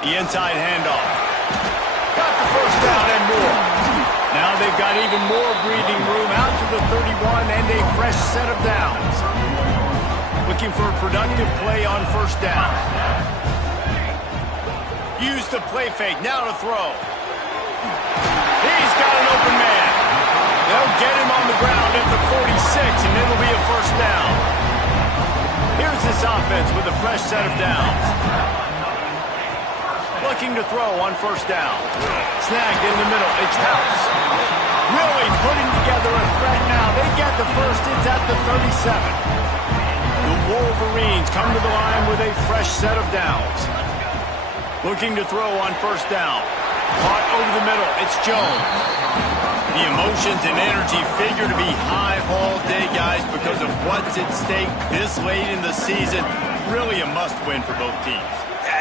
The inside handoff. Got the first down and more. Now they've got even more breathing room out to the 31 and a fresh set of downs. Looking for a productive play on first down. Use the play fake. Now to throw. He's got an open man. They'll get him on the ground at the 46, and it'll be a first down. Here's this offense with a fresh set of downs. Looking to throw on first down. Snagged in the middle. It's House. Really putting together a threat now. They get the first. It's at the 37. The Wolverines come to the line with a fresh set of downs. Looking to throw on first down. Caught over the middle. It's Jones. The emotions and energy figure to be high all day, guys, because of what's at stake this late in the season. Really a must-win for both teams.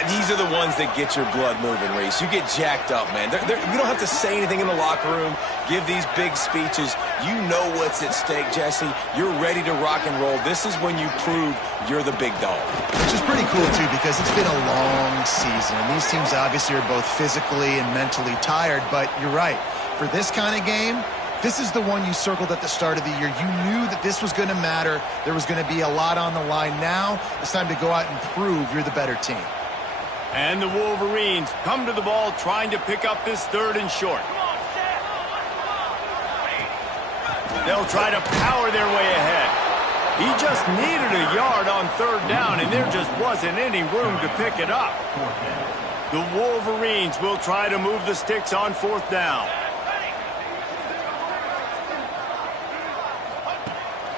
These are the ones that get your blood moving, Reese. You get jacked up, man. You don't have to say anything in the locker room, give these big speeches. You know what's at stake, Jesse. You're ready to rock and roll. This is when you prove you're the big dog. Which is pretty cool, too, because it's been a long season. These teams obviously are both physically and mentally tired, but you're right. For this kind of game, this is the one you circled at the start of the year. You knew that this was going to matter. There was going to be a lot on the line. Now it's time to go out and prove you're the better team. And the Wolverines come to the ball trying to pick up this third and short. They'll try to power their way ahead. He just needed a yard on third down, and there just wasn't any room to pick it up. The Wolverines will try to move the sticks on fourth down.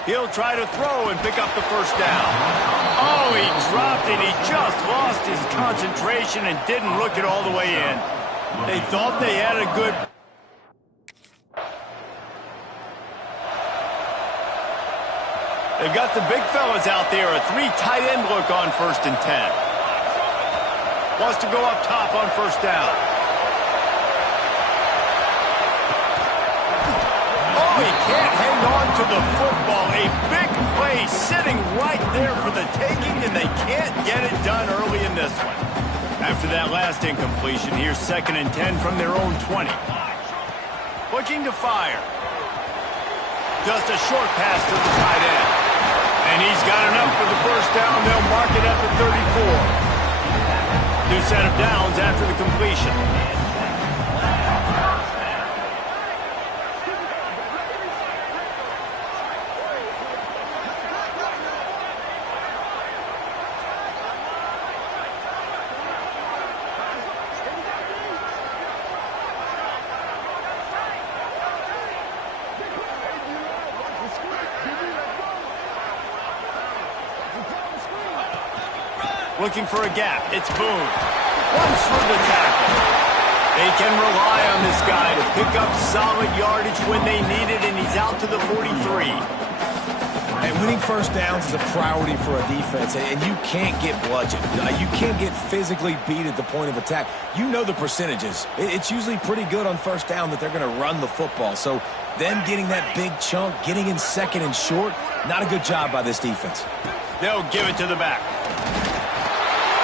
He'll try to throw and pick up the first down. Oh, he dropped it. He just lost his concentration and didn't look it all the way in. They thought they had a good... They've got the big fellas out there. A three tight end look on first and 10. Wants to go up top on first down. Oh, he can't hang on to the football. A big play sitting right there for the taking, and they can't get it done early in this one. After that last incompletion, here's second and 10 from their own 20. Looking to fire. Just a short pass to the tight end. And he's got enough for the first down. They'll mark it at the 34. New set of downs after the completion. Looking for a gap. It's Boone. Runs through the tackle. They can rely on this guy to pick up solid yardage when they need it, and he's out to the 43. And winning first downs is a priority for a defense, and you can't get bludgeoned. You can't get physically beat at the point of attack. You know the percentages. It's usually pretty good on first down that they're going to run the football. So them getting that big chunk, getting in second and short, not a good job by this defense. They'll give it to the back.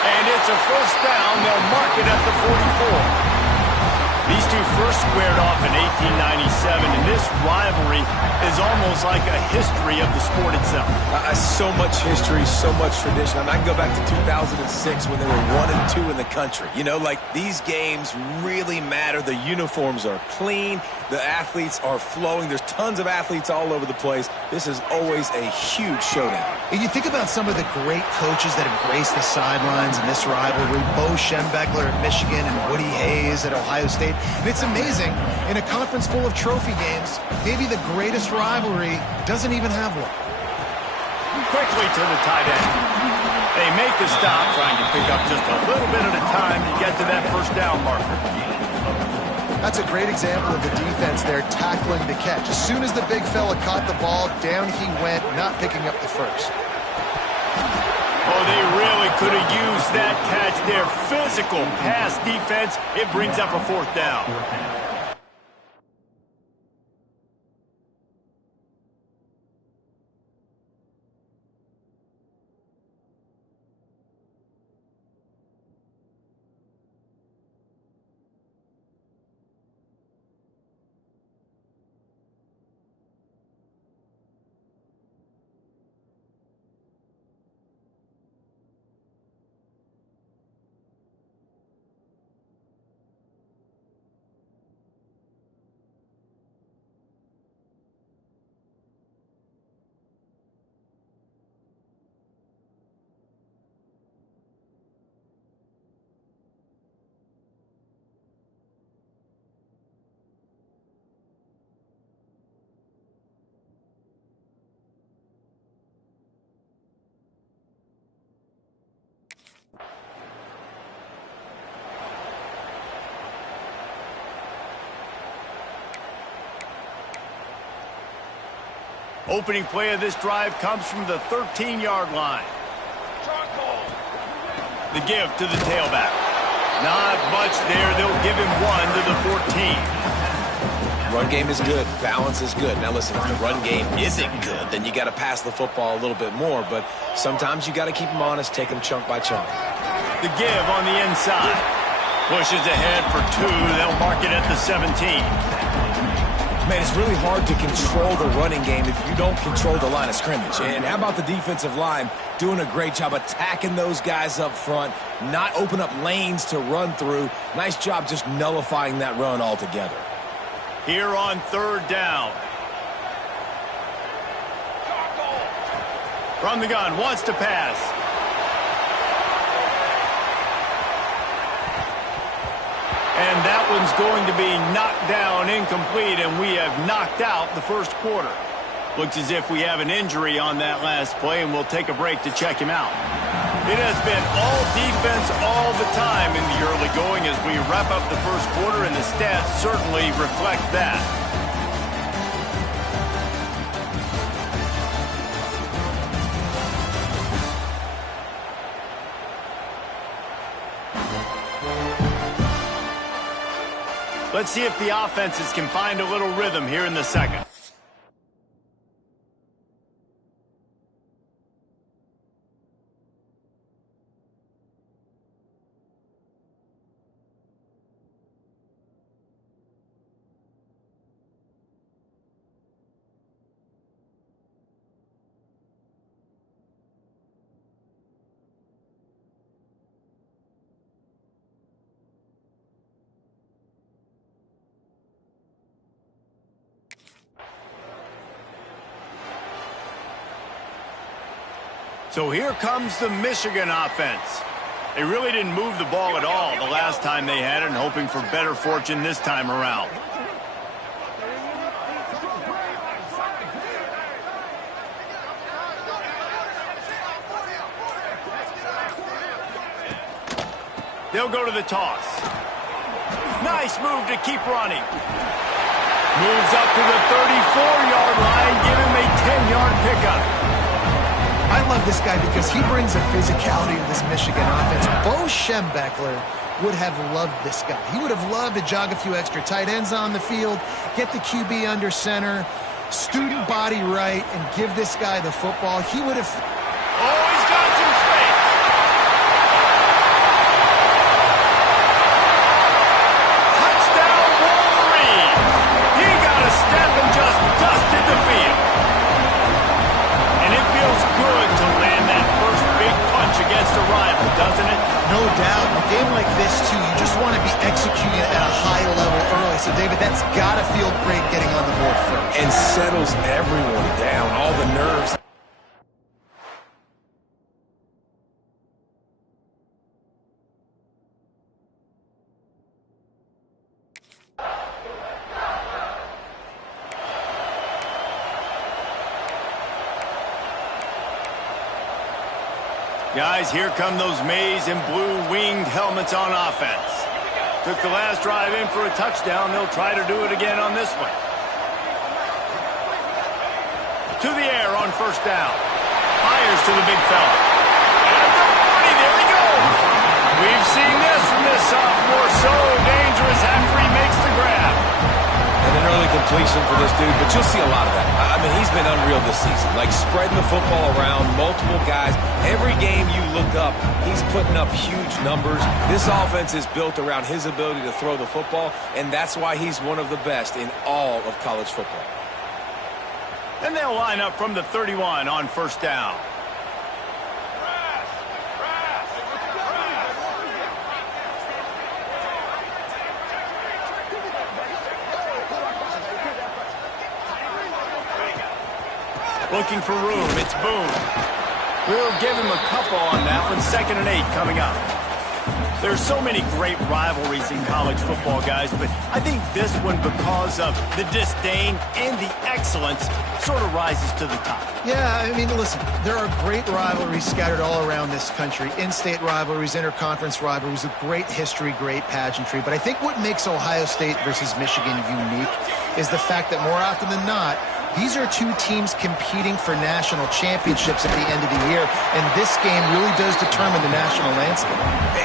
And it's a first down. They'll mark it at the 44. These two first squared off in 1897, and this rivalry is almost like a history of the sport itself. So much history, so much tradition. I can go back to 2006 when they were 1 and 2 in the country. You know, like, these games really matter. The uniforms are clean. The athletes are flowing. There's tons of athletes all over the place. This is always a huge showdown. And you think about some of the great coaches that have graced the sidelines in this rivalry. Bo Schembechler at Michigan and Woody Hayes at Ohio State. And it's amazing, in a conference full of trophy games, maybe the greatest rivalry doesn't even have one. Quickly to the tight end. They make the stop, trying to pick up just a little bit at a time to get to that first down marker. That's a great example of the defense there tackling the catch. As soon as the big fella caught the ball, down he went, not picking up the first. Oh, they really could have used that catch. Their physical pass defense, it brings up a fourth down. Opening play of this drive comes from the 13-yard line. The give to the tailback. Not much there. They'll give him 1 to the 14. Run game is good. Balance is good. Now listen, if the run game isn't good, then you got to pass the football a little bit more. But sometimes you got to keep them honest, take them chunk by chunk. The give on the inside. Pushes ahead for 2. They'll mark it at the 17. Man, it's really hard to control the running game if you don't control the line of scrimmage. And how about the defensive line doing a great job attacking those guys up front, not open up lanes to run through. Nice job just nullifying that run altogether. Here on 3rd down. From the gun, wants to pass. And that one's going to be knocked down, incomplete, and we have knocked out the first quarter. Looks as if we have an injury on that last play, and we'll take a break to check him out. It has been all defense all the time in the early going as we wrap up the first quarter, and the stats certainly reflect that. Let's see if the offenses can find a little rhythm here in the second. So here comes the Michigan offense. They really didn't move the ball at all the last time they had it, and hoping for better fortune this time around. They'll go to the toss. Nice move to keep running. Moves up to the 34-yard line, give him a 10-yard pickup. I love this guy because he brings a physicality to this Michigan offense. Bo Schembechler would have loved this guy. He would have loved to jog a few extra tight ends on the field, get the QB under center, student body right, and give this guy the football. He would have... Oh, he's got some space. Touchdown, Wolverine. He got a step and just dusted the field. And it feels good to land that first big punch against a rival, doesn't it? No doubt. In a game like this, too, you just want to be executing at a high level early. So, David, that's got to feel great getting on the board first. And settles everyone down, all the nerves. Guys, here come those maize and blue winged helmets on offense. Took the last drive in for a touchdown. They'll try to do it again on this one. To the air on 1st down. Fires to the big fella. At the 40, there he goes. We've seen this from this sophomore. So dangerous after he makes the grab. And an early completion for this dude, but you'll see a lot of that. I mean, he's been unreal this season. Like, spreading the football around, multiple guys. Every game you look up, he's putting up huge numbers. This offense is built around his ability to throw the football, and that's why he's one of the best in all of college football. And they'll line up from the 31 on 1st down. Looking for room, it's Boone. We'll give him a couple on that one. 2nd and 8 coming up. There's so many great rivalries in college football, guys, but I think this one, because of the disdain and the excellence, sort of rises to the top. Yeah, I mean, listen, there are great rivalries scattered all around this country. In-state rivalries, interconference rivalries, with great history, great pageantry. But I think what makes Ohio State versus Michigan unique is the fact that more often than not, These are two teams competing for national championships at the end of the year, and this game really does determine the national landscape.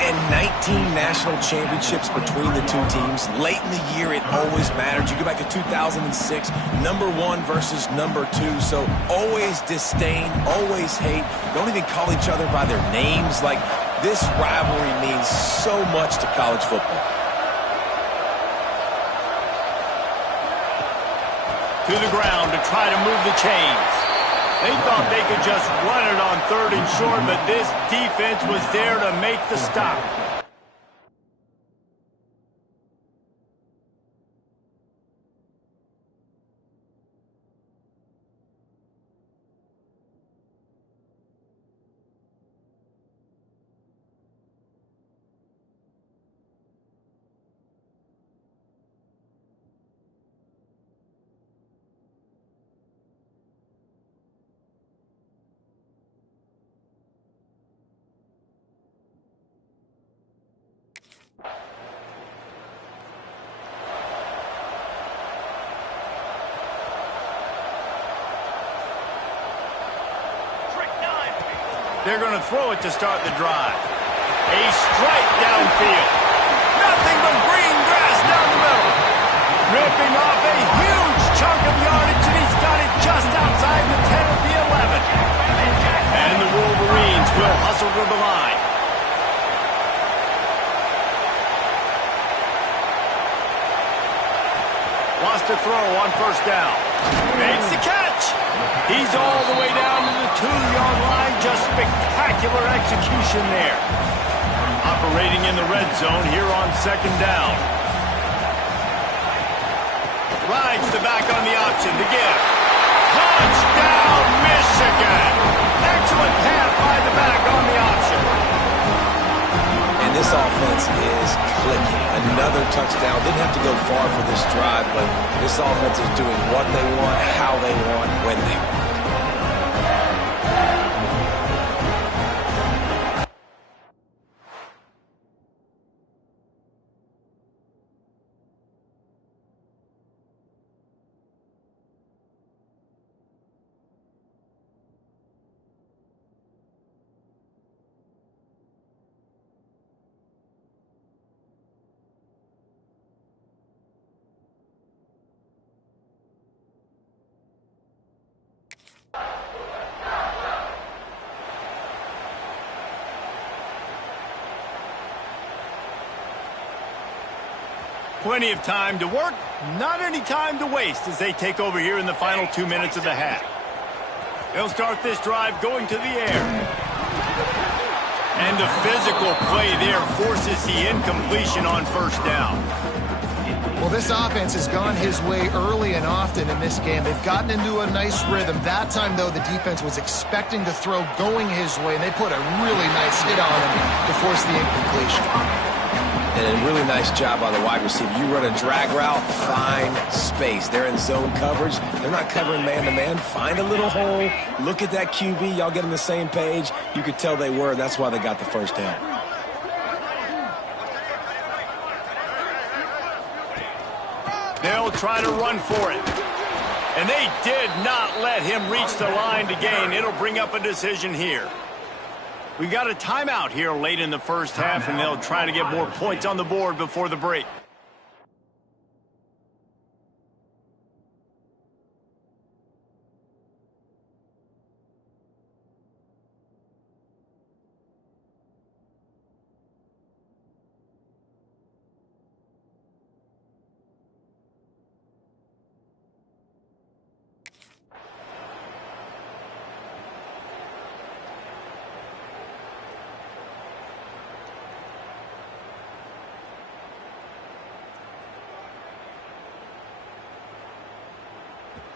And 19 national championships between the two teams. Late in the year, it always mattered. You go back to 2006, #1 versus #2. So always disdain, always hate. Don't even call each other by their names. Like, this rivalry means so much to college football. To the ground to try to move the chains. They thought they could just run it on 3rd and short, but this defense was there to make the stop. They're going to throw it to start the drive. A strike downfield. Nothing but green grass down the middle. Ripping off a huge chunk of yardage, and he's got it just outside the 10 of the 11. And the Wolverines will hustle to the line. Wants to throw on 1st down. Makes the catch. He's all the way down to the 2-yard line. Just spectacular execution there. Operating in the red zone here on 2nd down. Rides the back on the option. The give. Touchdown, Michigan. Excellent pass by the back on the option. And this offense is clicking. Another touchdown. Didn't have to go far for this drive, but this offense is doing what they want, how they want, when they want. Plenty of time to work, not any time to waste as they take over here in the final 2 minutes of the half. They'll start this drive going to the air. And the physical play there forces the incompletion on 1st down. Well, this offense has gone his way early and often in this game. They've gotten into a nice rhythm. That time, though, the defense was expecting to throw going his way, and they put a really nice hit on him to force the incompletion. And a really nice job by the wide receiver. You run a drag route, find space. They're in zone coverage. They're not covering man-to-man. Find a little hole. Look at that QB. Y'all get on the same page. You could tell they were. That's why they got the 1st down. They'll try to run for it. And they did not let him reach the line to gain. It'll bring up a decision here. We got a timeout here late in the 1st half, and they'll try to get more points on the board before the break.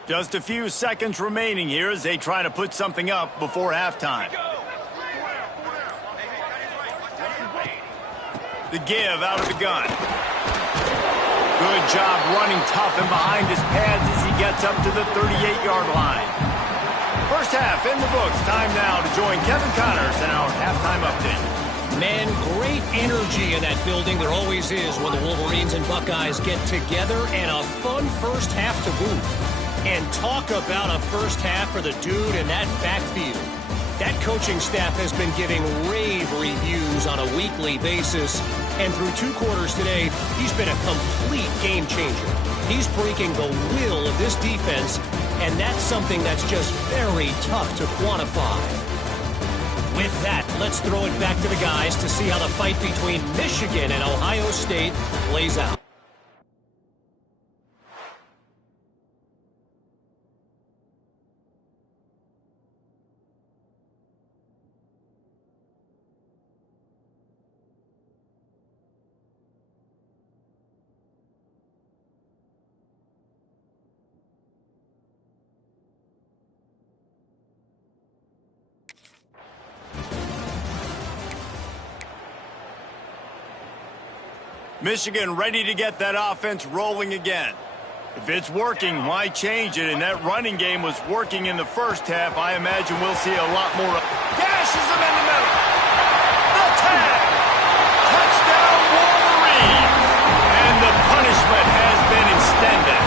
Just a few seconds remaining here as they try to put something up before halftime. The give out of the gun. Good job running tough and behind his pads as he gets up to the 38-yard line. 1st half in the books. Time now to join Kevin Connors in our halftime update. Man, great energy in that building. There always is when the Wolverines and Buckeyes get together, and a fun 1st half to boot. And talk about a first half for the dude in that backfield. That coaching staff has been giving rave reviews on a weekly basis. And through 2 quarters today, he's been a complete game changer. He's breaking the will of this defense, and that's something that's just very tough to quantify. With that, let's throw it back to the guys to see how the fight between Michigan and Ohio State plays out. Michigan ready to get that offense rolling again. If it's working, why change it? And that running game was working in the first half. I imagine we'll see a lot more. Gashes him in the middle. The tag. Touchdown, Wolverines. And the punishment has been extended.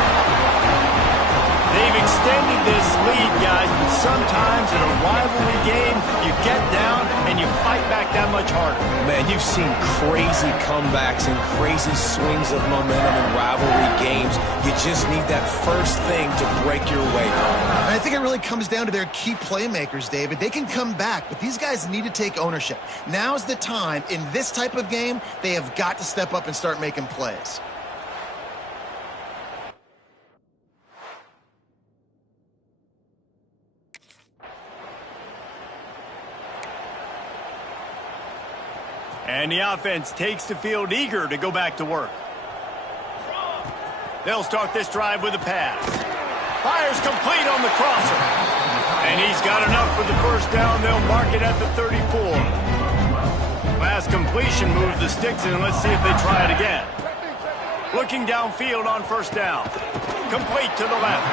They've extended this lead, guys, but sometimes in a rivalry game, you get down and you fight back that much harder. Man, you've seen crazy comebacks and crazy swings of momentum in rivalry games. You just need that first thing to break your way. And I think it really comes down to their key playmakers, David. They can come back, but these guys need to take ownership. Now's the time. In this type of game, they have got to step up and start making plays. And the offense takes the field eager to go back to work. They'll start this drive with a pass. Fires complete on the crosser. And he's got enough for the first down. They'll mark it at the 34. Last completion moves the sticks in. Let's see if they try it again. Looking downfield on first down. Complete to the left.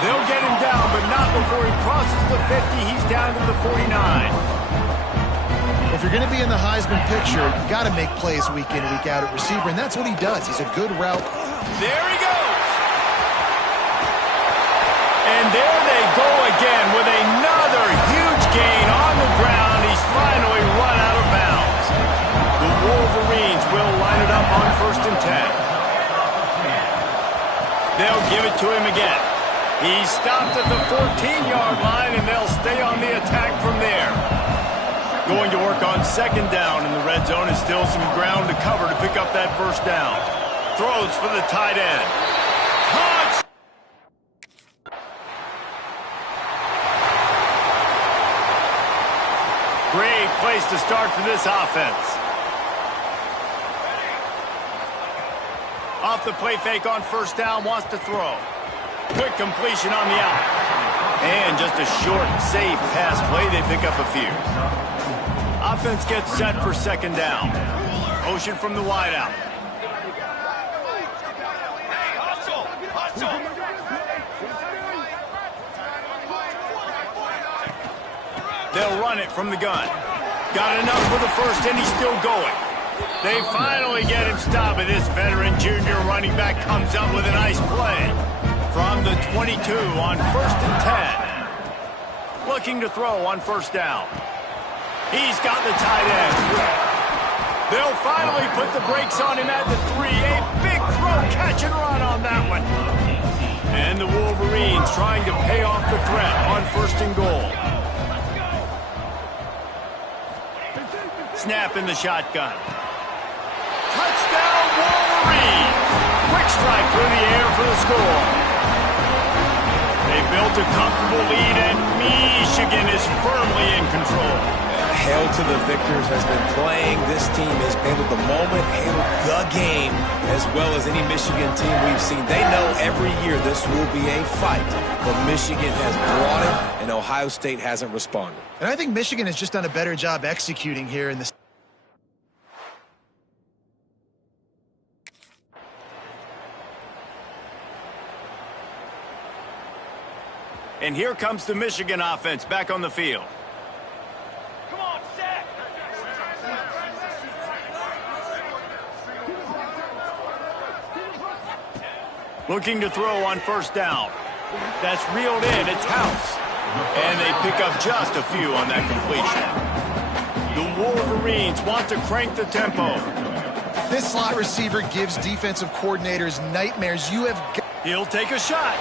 They'll get him down, but not before he crosses the 50. He's down to the 49. If you're going to be in the Heisman picture, you got to make plays week in, week out at receiver, and that's what he does. He's a good route. There he goes. And there they go again with another huge gain on the ground. He's finally run out of bounds. The Wolverines will line it up on 1st and 10. They'll give it to him again. He's stopped at the 14-yard line, and they'll stay on the attack from there. Going to work on 2nd down in the red zone, and still some ground to cover to pick up that first down. Throws for the tight end. Touch! Great place to start for this offense. Off the play fake on 1st down, wants to throw. Quick completion on the out. And just a short, safe pass play. They pick up a few. Offense gets set for 2nd down. Motion from the wideout. They'll run it from the gun. Got enough for the first, and he's still going. They finally get him stopped, and this veteran junior running back comes up with a nice play. From the 22 on 1st and 10. Looking to throw on 1st down. He's got the tight end. They'll finally put the brakes on him at the 3. A big throw, catch and run on that one. And the Wolverines trying to pay off the threat on 1st and goal. Snap in the shotgun. Touchdown, Wolverines! Quick strike through the air for the score. They built a comfortable lead, and Michigan is firmly in control. Hail to the victors has been playing. This team has handled the moment, handled the game, as well as any Michigan team we've seen. They know every year this will be a fight, but Michigan has brought it, and Ohio State hasn't responded. And I think Michigan has just done a better job executing here in this. And here comes the Michigan offense back on the field. Looking to throw on first down. That's reeled in. It's House. And they pick up just a few on that completion. The Wolverines want to crank the tempo. This slot receiver gives defensive coordinators nightmares. He'll take a shot.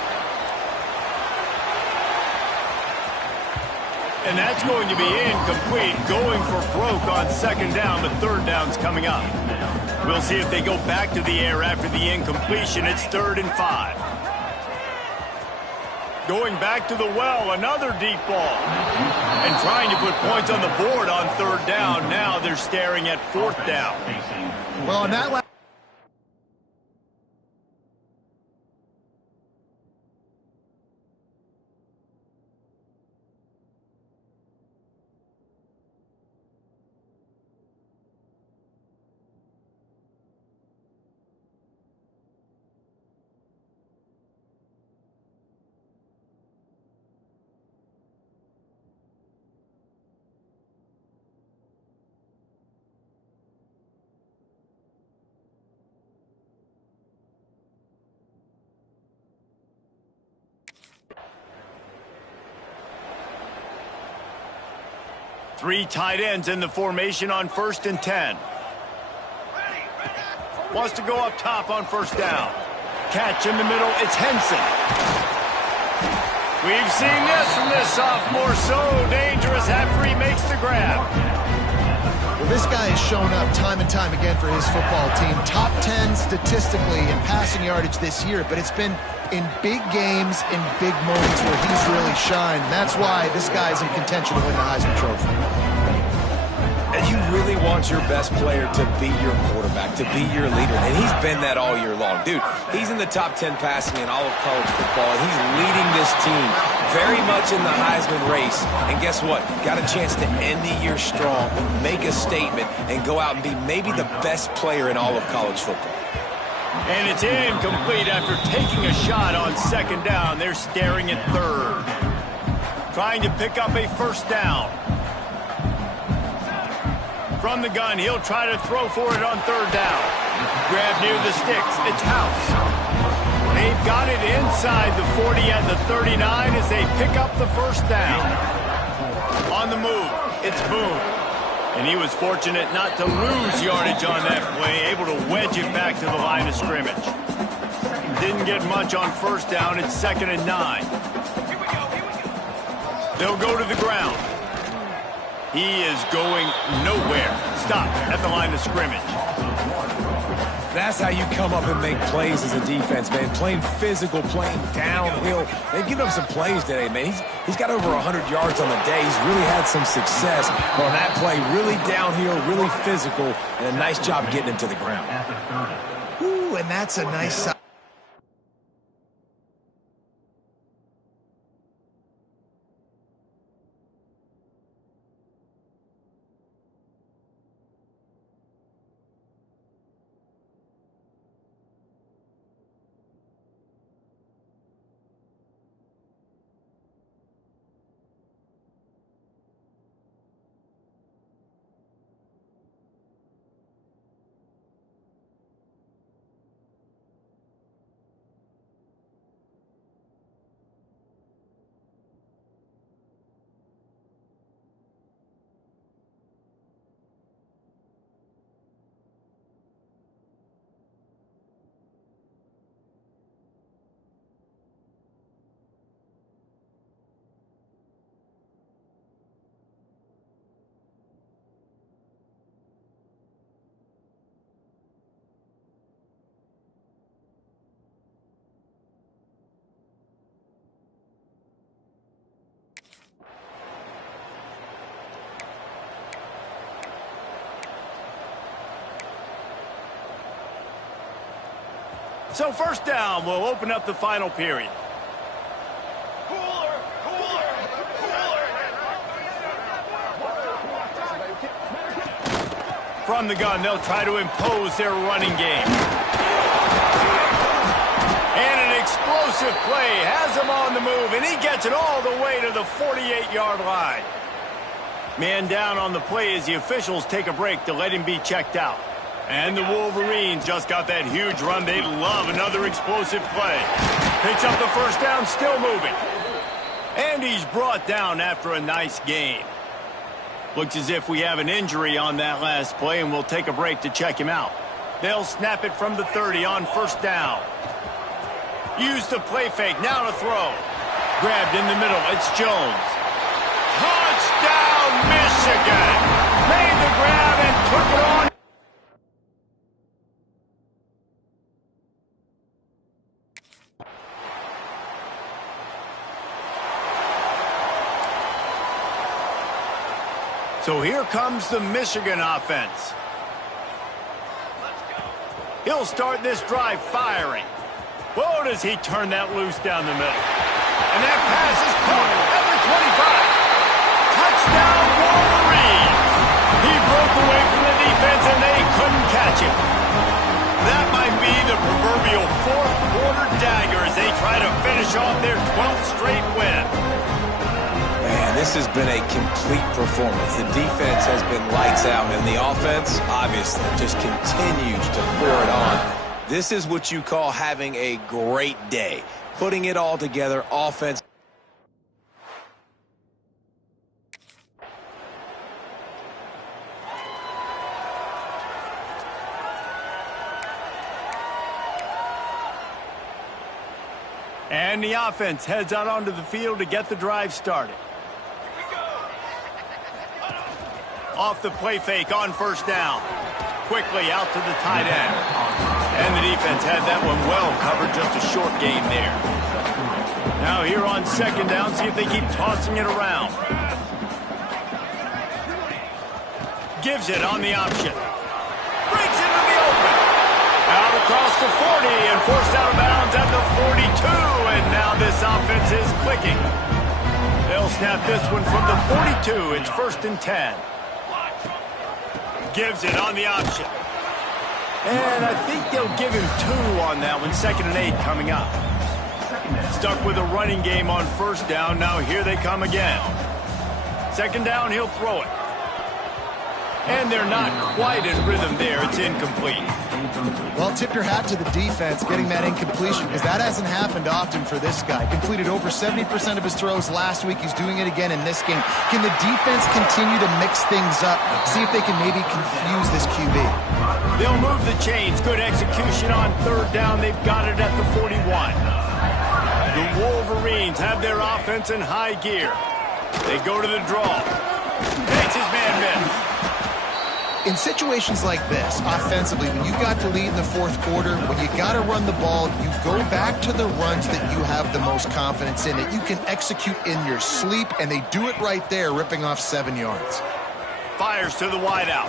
And that's going to be incomplete. Going for broke on second down, but third down's coming up. We'll see if they go back to the air after the incompletion. It's 3rd and 5. Going back to the well, another deep ball. And trying to put points on the board on third down. Now they're staring at fourth down. Well, on that Three tight ends in the formation on 1st and 10. Wants to go up top on first down. Catch in the middle, it's Henson. We've seen this from this sophomore, so dangerous after he makes the grab. Well, this guy has shown up time and time again for his football team. Top 10 statistically in passing yardage this year, but it's been in big games, in big moments where he's really shined. That's why this guy is in contention to win the Heisman Trophy. And you really want your best player to be your quarterback, to be your leader. And he's been that all year long. Dude, he's in the top 10 passing in all of college football, and he's leading this team very much in the Heisman race. And guess what? Got a chance to end the year strong, make a statement, and go out and be maybe the best player in all of college football. And it's incomplete after taking a shot on second down. They're staring at third. Trying to pick up a first down. From the gun, he'll try to throw for it on third down. Grab near the sticks. It's House. They've got it inside the 40 at the 39 as they pick up the first down. On the move, it's Boone. And he was fortunate not to lose yardage on that play, able to wedge it back to the line of scrimmage. Didn't get much on first down. It's 2nd and 9. They'll go to the ground. He is going nowhere. Stop at the line of scrimmage. That's how you come up and make plays as a defense, man. Playing physical, playing downhill. They've given him some plays today, man. He's got over 100 yards on the day. He's really had some success. But on that play, really downhill, really physical, and a nice job getting him to the ground. Ooh, and that's a nice side. So first down will open up the final period. From the gun, they'll try to impose their running game. And an explosive play has him on the move, and he gets it all the way to the 48-yard line. Man down on the play as the officials take a break to let him be checked out. And the Wolverines just got that huge run. They love another explosive play. Picks up the first down, still moving. And he's brought down after a nice gain. Looks as if we have an injury on that last play, and we'll take a break to check him out. They'll snap it from the 30 on first down. Use the play fake, now to throw. Grabbed in the middle, it's Jones. Touchdown, Michigan! Made the grab and took it on. So here comes the Michigan offense. He'll start this drive firing. Whoa, does he turn that loose down the middle. And that pass is caught at the 25. Touchdown, Wolverines. He broke away from the defense and they couldn't catch him. That might be the proverbial fourth quarter dagger as they try to finish off their 12th straight win. Man, this has been a complete performance. The defense has been lights out, and the offense, obviously, just continues to pour it on. This is what you call having a great day. Putting it all together, offense. And the offense heads out onto the field to get the drive started. Off the play fake on first down. Quickly out to the tight end. And the defense had that one well covered, just a short gain there. Now here on second down, see if they keep tossing it around. Gives it on the option. Breaks into the open. Out across the 40 and forced out of bounds at the 42. And now this offense is clicking. They'll snap this one from the 42. It's 1st and 10. Gives it on the option. And I think they'll give him 2 on that one. 2nd and 8 coming up. Stuck with a running game on first down. Now here they come again. 2nd down, he'll throw it. And they're not quite in rhythm there. It's incomplete. Well, tip your hat to the defense getting that incompletion, because that hasn't happened often for this guy. Completed over 70% of his throws last week. He's doing it again in this game. Can the defense continue to mix things up? See if they can maybe confuse this QB. They'll move the chains. Good execution on 3rd down. They've got it at the 41. The Wolverines have their offense in high gear. They go to the draw. Makes his man miss. In situations like this, offensively, when you got the lead in the 4th quarter, when you got to run the ball, you go back to the runs that you have the most confidence in, that you can execute in your sleep, and they do it right there, ripping off 7 yards. Fires to the wideout.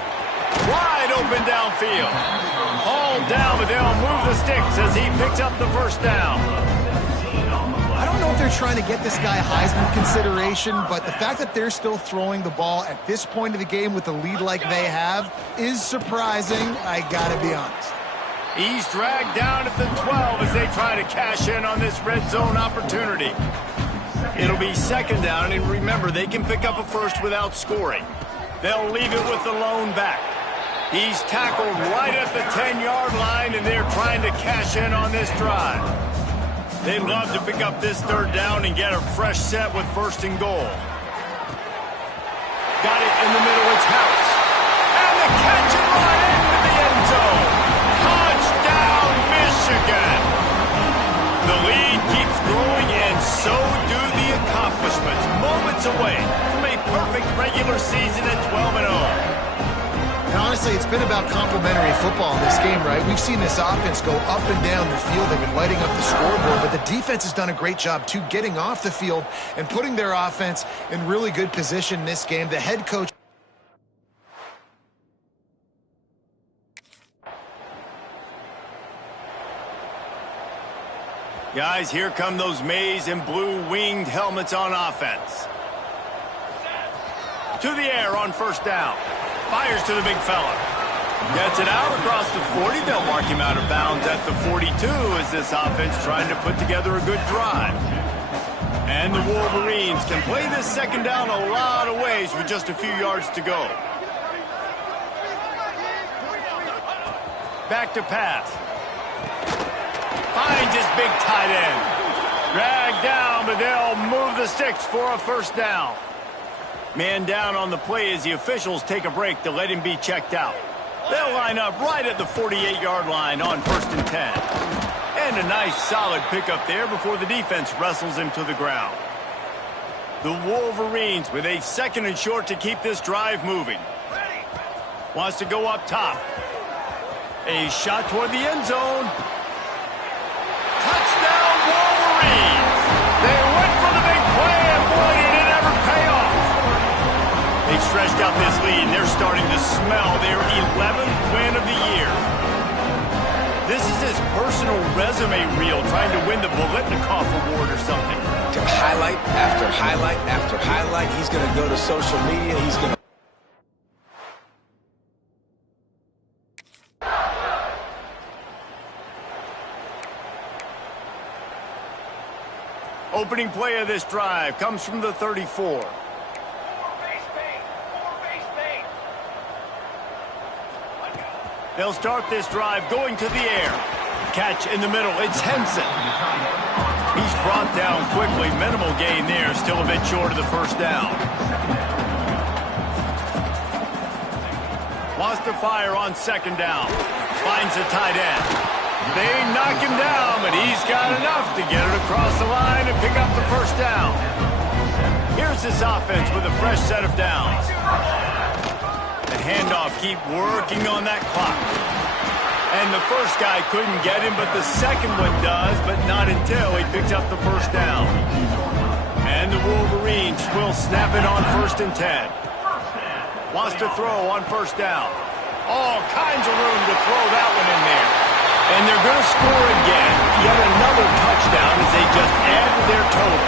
Wide open downfield. Hauled down, but they'll move the sticks as he picks up the first down. I don't know if they're trying to get this guy Heisman consideration, but the fact that they're still throwing the ball at this point of the game with a lead like they have is surprising, I gotta be honest. He's dragged down at the 12 as they try to cash in on this red zone opportunity. It'll be 2nd down, and remember, they can pick up a first without scoring. They'll leave it with the lone back. He's tackled right at the 10-yard line, and they're trying to cash in on this drive. They'd love to pick up this 3rd down and get a fresh set with 1st and goal. Got it in the middle, it's House. And the catch and run into the end zone. Touchdown, Michigan. The lead keeps growing, and so do the accomplishments. Moments away from a perfect regular season at 12-0. And honestly, it's been about complementary football in this game, right? We've seen this offense go up and down the field. They've been lighting up the scoreboard, but the defense has done a great job, too, getting off the field and putting their offense in really good position in this game. The head coach... Guys, here come those maize and blue winged helmets on offense. To the air on first down. Fires to the big fella. Gets it out across the 40. They'll mark him out of bounds at the 42 as this offense trying to put together a good drive. And the Wolverines can play this 2nd down a lot of ways with just a few yards to go. back to pass. Finds his big tight end. Dragged down, but they'll move the sticks for a first down. Man down on the play as the officials take a break to let him be checked out. They'll line up right at the 48-yard line on 1st and 10. And a nice solid pickup there before the defense wrestles him to the ground. The Wolverines with a 2nd and short to keep this drive moving. Wants to go up top. A shot toward the end zone. Touchdown Wolverines! They went for the big play, and boy, did it ever pay off. They've stretched out this lead, and they're starting to smell their 11th win of the year. This is his personal resume reel, trying to win the Bolitnikoff Award or something. Highlight after highlight after highlight. He's going to go to social media. He's going to... Opening play of this drive comes from the 34. They'll start this drive going to the air. Catch in the middle. It's Henson. He's brought down quickly. Minimal gain there. Still a bit short of the first down. Wants to fire on 2nd down. Finds a tight end. They knock him down, but he's got enough to get it across the line and pick up the first down. Here's this offense with a fresh set of downs. The handoff, keep working on that clock. And the first guy couldn't get him, but the second one does, but not until he picks up the first down. And the Wolverines will snap it on 1st and 10. Wants to throw on 1st down. All kinds of room to throw that one in there. And they're going to score again. Yet another touchdown as they just add to their total.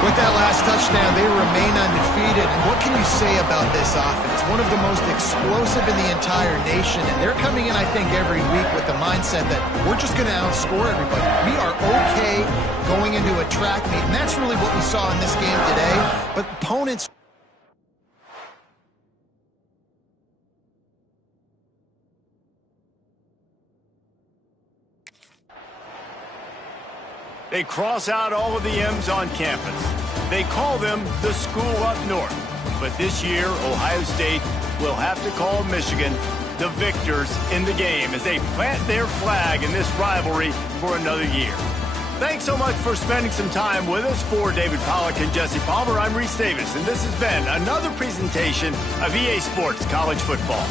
With that last touchdown, they remain undefeated. And what can you say about this offense? One of the most explosive in the entire nation. And they're coming in, I think, every week with the mindset that we're just going to outscore everybody. We are okay going into a track meet. And that's really what we saw in this game today. But opponents... They cross out all of the M's on campus. They call them the school up north. But this year, Ohio State will have to call Michigan the victors in the game as they plant their flag in this rivalry for another year. Thanks so much for spending some time with us. For David Pollack and Jesse Palmer, I'm Reese Davis, and this has been another presentation of EA Sports College Football.